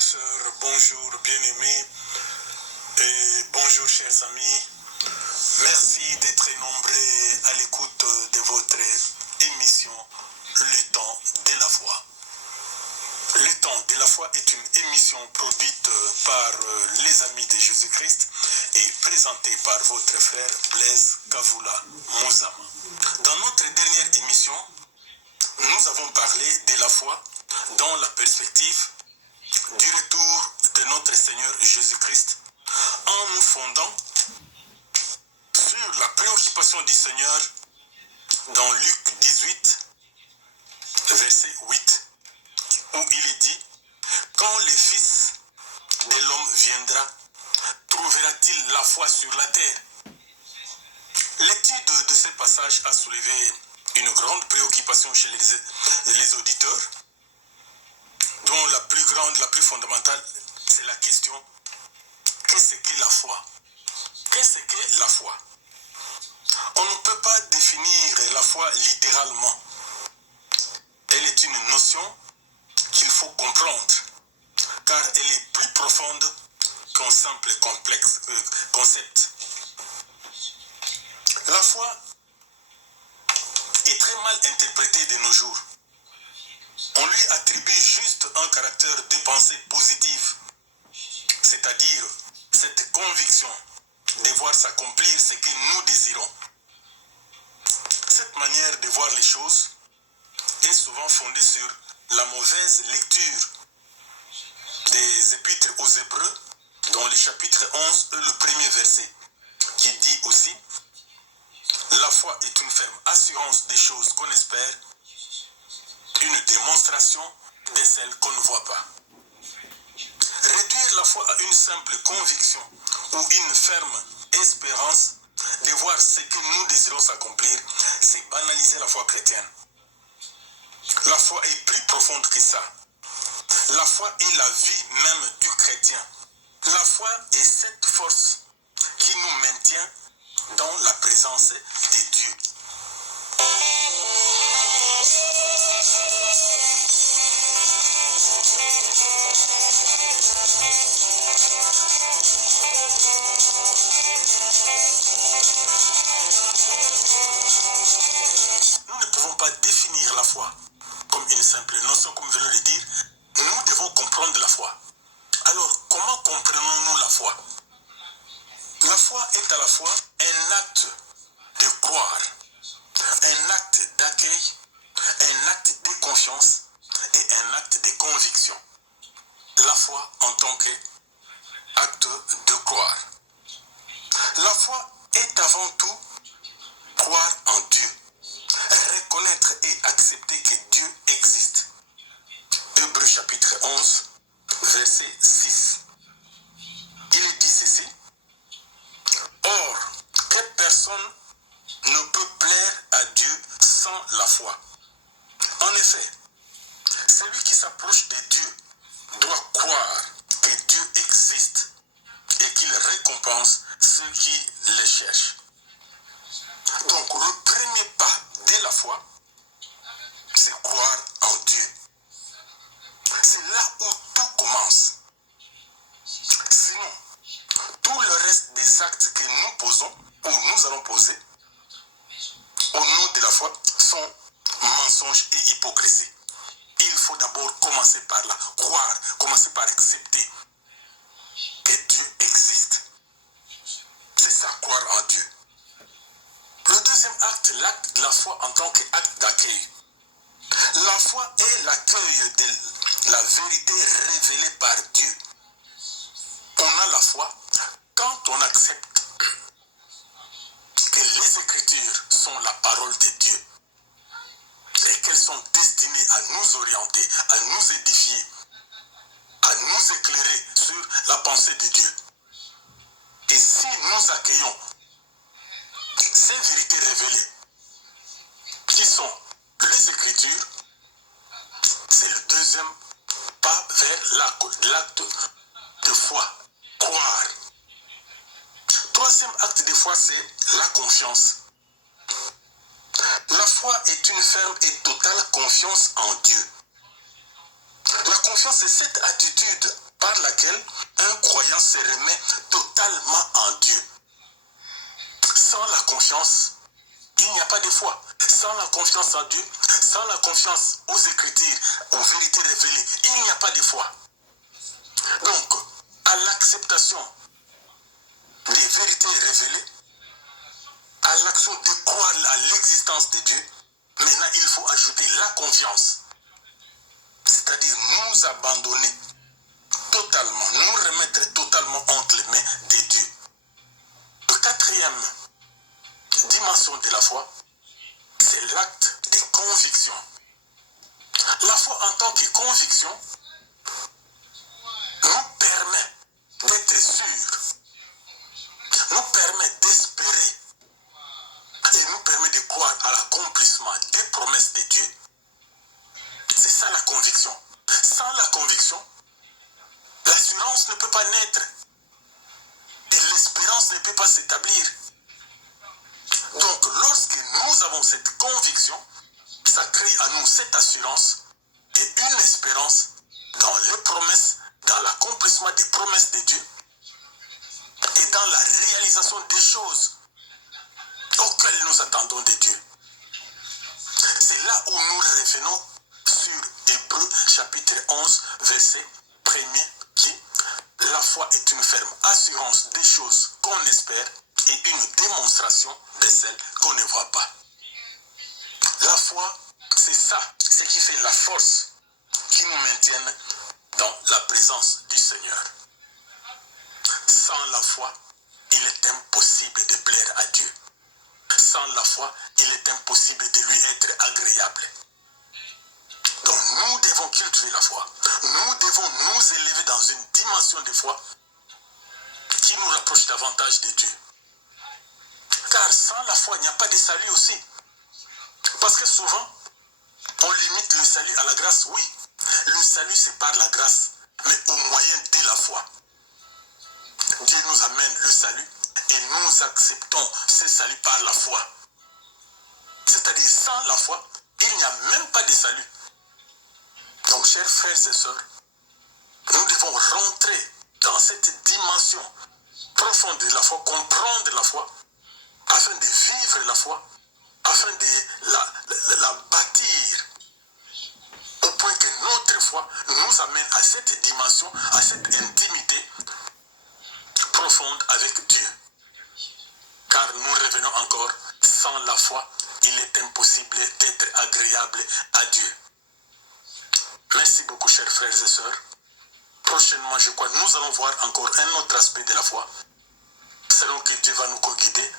et sœurs, bonjour bien-aimés et bonjour chers amis. Merci d'être nombreux à l'écoute de votre émission Le temps de la foi. Le temps de la foi est une émission produite par les amis de Jésus-Christ et présentée par votre frère Blaise Kavula Mouzama. Dans notre dernière émission, nous avons parlé de la foi dans la perspective du retour de notre Seigneur Jésus-Christ en nous fondant sur la préoccupation du Seigneur dans Luc 18, verset 8, où il est dit « Quand le Fils de l'homme viendra, trouvera-t-il la foi sur la terre ?» L'étude de ce passage a soulevé une grande préoccupation chez les auditeurs, dont la plus grande, la plus fondamentale, c'est la question « Qu'est-ce que la foi ?» Qu'est-ce que la foi? On ne peut pas définir la foi littéralement. Elle est une notion qu'il faut comprendre, car elle est plus profonde qu'un simple concept. La foi est très mal interprétée de nos jours. On lui attribue juste un caractère de pensée positive, c'est-à-dire cette conviction de voir s'accomplir ce que nous désirons. Cette manière de voir les choses est souvent fondée sur la mauvaise lecture des épîtres aux Hébreux, dans le chapitre 11, le premier verset, qui dit aussi « La foi est une ferme assurance des choses qu'on espère, une démonstration de celles qu'on ne voit pas. » Réduire la foi à une simple conviction ou une ferme espérance de voir ce que nous désirons s'accomplir, c'est banaliser la foi chrétienne. La foi est plus profonde que ça. La foi est la vie même du chrétien. La foi est cette force qui nous maintient dans la présence de Dieu. Nous ne pouvons pas définir la foi comme une simple notion, comme je viens de le dire. Nous devons comprendre la foi. Alors, comment comprenons-nous la foi? La foi est à la fois un acte de croire, un acte d'accueil, un acte de confiance et un acte de conviction. La foi en tant qu'acte de croire. La foi est avant tout croire en Dieu, reconnaître et accepter que Dieu existe. Hébreux chapitre 11, verset 6. Il dit ceci: Or, que personne ne peut plaire à Dieu sans la foi. En effet, celui qui s'approche de Dieu doit croire que Dieu existe et qu'il récompense ceux qui le cherchent. Donc, le premier pas de la foi, c'est croire en Dieu. C'est là où tout commence. Sinon, tout le reste des actes que nous posons, ou nous allons poser, au nom de la foi, sont mensonges et hypocrisie. Il faut d'abord commencer par là, croire, commencer par accepter que Dieu existe. C'est ça, croire en Dieu. Le deuxième acte, l'acte de la foi en tant qu'acte d'accueil. La foi est l'accueil de la vérité révélée par Dieu. On a la foi quand on accepte que les Écritures sont la parole de Dieu et qu'elles sont destinées à nous orienter, à nous édifier, à nous éclairer sur la pensée de Dieu. Et si nous accueillons ces vérités révélées, qui sont les Écritures, c'est le deuxième pas vers l'acte de foi, croire. Troisième acte de foi, c'est la confiance. La foi est une ferme et totale confiance en Dieu. La confiance, c'est cette attitude par laquelle un croyant se remet totalement en Dieu. Sans la confiance, il n'y a pas de foi. Sans la confiance en Dieu, sans la confiance aux Écritures, aux vérités révélées, il n'y a pas de foi. Donc, à l'acceptation des vérités révélées, à l'action de croire à l'existence de Dieu, maintenant il faut ajouter la confiance. C'est-à-dire nous abandonner totalement, nous remettre totalement entre les mains de Dieu. La quatrième dimension de la foi, c'est l'acte de conviction. La foi en tant que conviction nous permet d'être sûrs, nous permet d'espérer et nous permet de croire à l'accomplissement des promesses de Dieu. C'est ça la conviction. Sans la conviction, l'assurance ne peut pas naître et l'espérance ne peut pas s'établir. Donc lorsque nous avons cette conviction, ça crée à nous cette assurance et une espérance dans les promesses, dans l'accomplissement des promesses de Dieu et dans la réalisation des choses auxquelles nous attendons de Dieu. C'est là où nous revenons sur Hébreux chapitre 11, verset 1er, qui la foi est une ferme assurance des choses qu'on espère et une démonstration de celles qu'on ne voit pas. La foi, c'est ça, ce qui fait la force qui nous maintienne dans la présence du Seigneur. Sans la foi, il est impossible de plaire à Dieu. Sans la foi, il est impossible de lui être agréable. Donc nous devons cultiver la foi. Nous devons nous élever dans une dimension de foi qui nous rapproche davantage de Dieu. Car sans la foi, il n'y a pas de salut aussi. Parce que souvent, on limite le salut à la grâce. Oui, le salut c'est par la grâce, mais au moyen de la foi. Dieu nous amène le salut et nous acceptons ce salut par la foi. C'est-à-dire sans la foi, il n'y a même pas de salut. Donc chers frères et sœurs, nous devons rentrer dans cette dimension profonde de la foi, comprendre la foi, afin de vivre la foi, afin de la bâtir, au point que notre foi nous amène à cette dimension, à cette intimité profonde avec Dieu. Car nous revenons encore, sans la foi, il est impossible d'être agréable à Dieu. Merci beaucoup, chers frères et sœurs. Prochainement, je crois, nous allons voir encore un autre aspect de la foi, selon que Dieu va nous guider